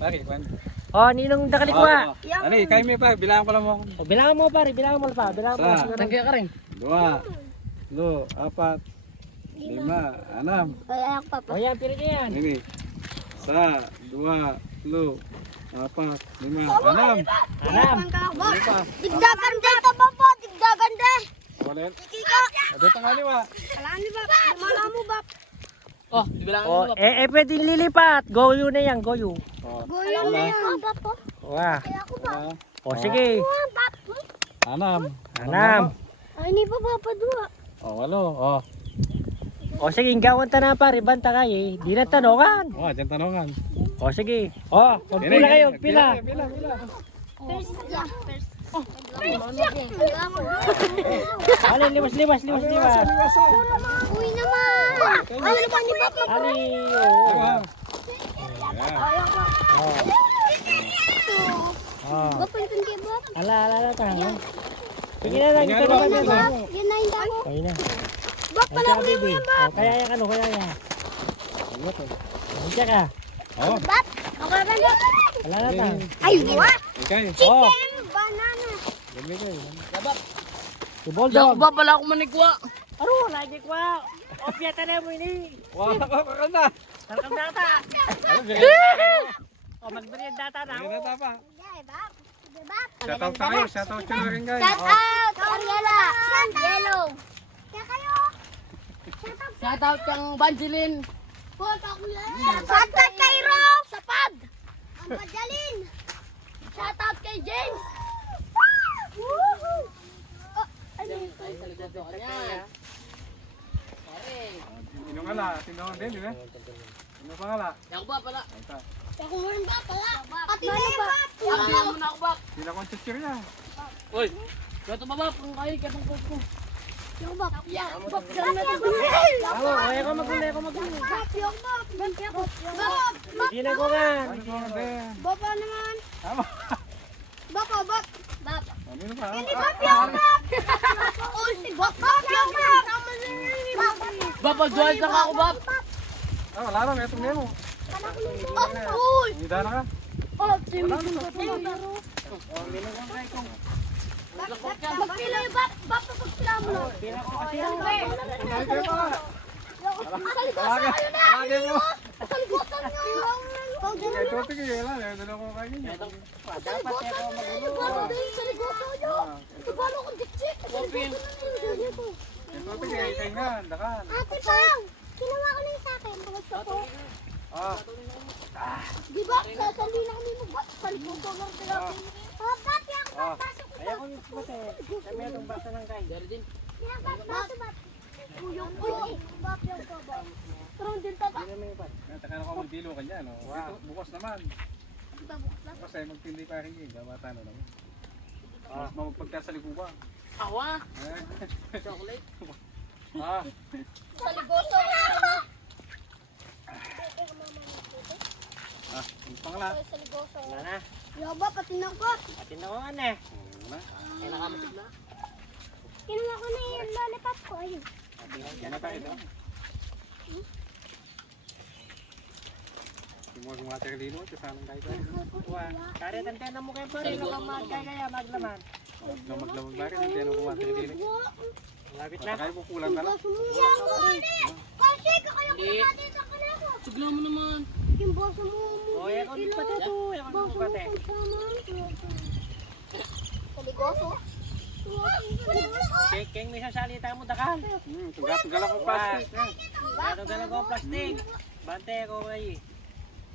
Bakit, Kwan? Oh, ninong dakalikwa. Ano, kayo may pa, bilangan ko lang mo. Oh, bilangan mo pare, bilangan mo pa, bilangan mo. Sa. Siguro. Tangkaya ka rin. 2, 4, 5, 6. Ay, ako pa pa. Oh, yan, pili niya yan. Ini. 2, 4, 5, 6. Anam. Anam. Digdagan din ito ba po? Digdagan din. Ulit. Kika. Ada tengah ni, Pak. Kalani ba? Mana mo ba? Oh, dibilangan Oh, mo. pwedeng lilipat. Goyo na yan, goyo. Oh. Goyo na yan. Ba po? Wah. Kaya ako ba? Oh, sige. Anam. Anam. Ay, hindi pa ba dua? Oh, 8. Oh. Oh, sige, gawan ta na pare, banta kayo. Di na tanongan. Oh, jangan tanongan. Oh, sige. Oh, pila kayo, pila. Pila. First. Yeah, first. Ali, liwas. Uy naman. Ano naman ni Papa? Ali, oh. Ya. Oh. Bapak yung kay Bob. Ala, tahan. Sige na lang, ito na Yan kami. na Bob. Yan na yung damo. Okay na. Bob, Ay, pala siya ko baby. yung Bob. Oh, kaya yan, kaya yan. Ay, siya ka. Oh. Bob, ako na ba? Wala na ta. Ay, buwa. Okay. Oh, Chicken, banana. Dami ko. si Bulldog. Diyan ko ba pala ako manikwa? Aro, lagi ko. Opya ta na mo ini. Wah, apa kena? Tarkam data. Ano sige? Oh, magbariyan data na. Ini apa? Hindi, Bob. Hindi, Bob. Shout out tayo, shout out sa rin guys. Shout out, Ariela. Yellow. Kaya kayo. Shout out kang Banjilin. Shout out kay Rob. Sapad. Ang Badalin. Shout out kay James. Woohoo. Oh, ano yun? Ay, salidado ka niya. Pare. Ino nga la, tinawag din, di ba? Ino pa nga la. Diyan ko ba pala? Ito. Ako mo rin ba pala? Pati na ba? Diyan mo na ako ba? Sila kong chichir niya. Uy, gato ba ba? Kung kayo, katong ko. Yung Bob. Yeah. Bob, dyan na ito. Ako, ako magmuli. Yung Bob. Bob. Hindi na ko nga. Ano ko nga din? Bob, ano naman? Tama. Bob, oh, Bob. Bob. Ano yun pa? Hindi Bob, yung Bob. Oh, si Bob. Bob, yung Bob. Bob. Ba, pag-join na ka ako ba? Ah, wala lang, itong nemo. Oh, uy. Hindi na ka. Oh, Tim. Magpila yung Bob. Bob, pagpila mo na. Ay, kayo pa. Salikosan kayo na. Lagi mo. Salikosan nyo. Kaya tuti kayo lang, eh. Dala ko kayo niya. Salikosan nyo. Salikosan nyo. Tubalo kong dikchik. Salikosan nyo. Kaya tuti kayo, kayo nga, dakan. Ate Pang, ginawa ko na yung sa akin. Gusto ko. Ah, Di ba? Sasali na kami mag salikosan lang sila. Oh, pati ako ah. papasok ko. Kaya ko yung bate. Kami itong basta ng kain. Darjin. Papasok ba? Yung uy. Bap yung baba. Pero din pa ba? Taka na ko magdilo ka niya, no? Dito, bukas naman. Kasi magtindi pa rin yung gawa tano naman. Mas magpagkasalikuba. Awa. Eh. Chocolate. Ah, Salikosan. yung pangla. Salikosan. Wala na. Yo ba pati na ko. Atin na ko nga na. Ay, nakamatig na. Kinuha ko na yung lollipop ko. Ayun. Yan na tayo ito. Yung mga gumater dino, kasanang tayo tayo. Wah, kare tante na mo kayo pare. Kaya maglaman. Maglamag ba rin, hindi na gumater dino. Lapit na. Baka kayo kukulang ka lang. Siya ko ulit. Kasi kakaya ko Hindi. na natin sa kanila. Sugla mo naman. Yung boso mo. Oh, yan ko yung pati ito. Yan ko yung pati. Salikoso. Keng may sasalita mo dakal. Tunggal ako plastic. Ano dalang ko plastic. Bante ko kayo.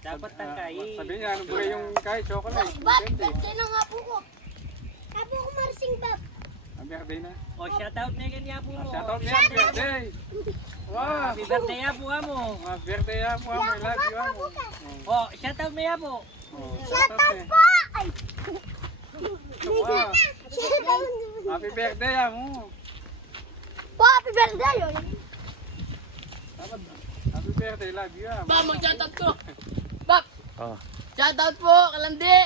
Dapat tangkay. Sabi niya, ano ba yung kahit chocolate? Bab, Depende. birthday na nga po ko. Apo ko marsing Bab. Ang birthday na. O shout out na ganyan po mo. Shout out niya, birthday! Wow! Happy birthday ya po mo. Birthday ya po, I love you amo. O shout out mo ya po. Shout out po! Ay! Wow! Shout out! Happy birthday amo. Po, happy birthday yun. Happy birthday, love you amo. Ba, mag-shoutout ko. Bap, Oh. shoutout po, Kalandi.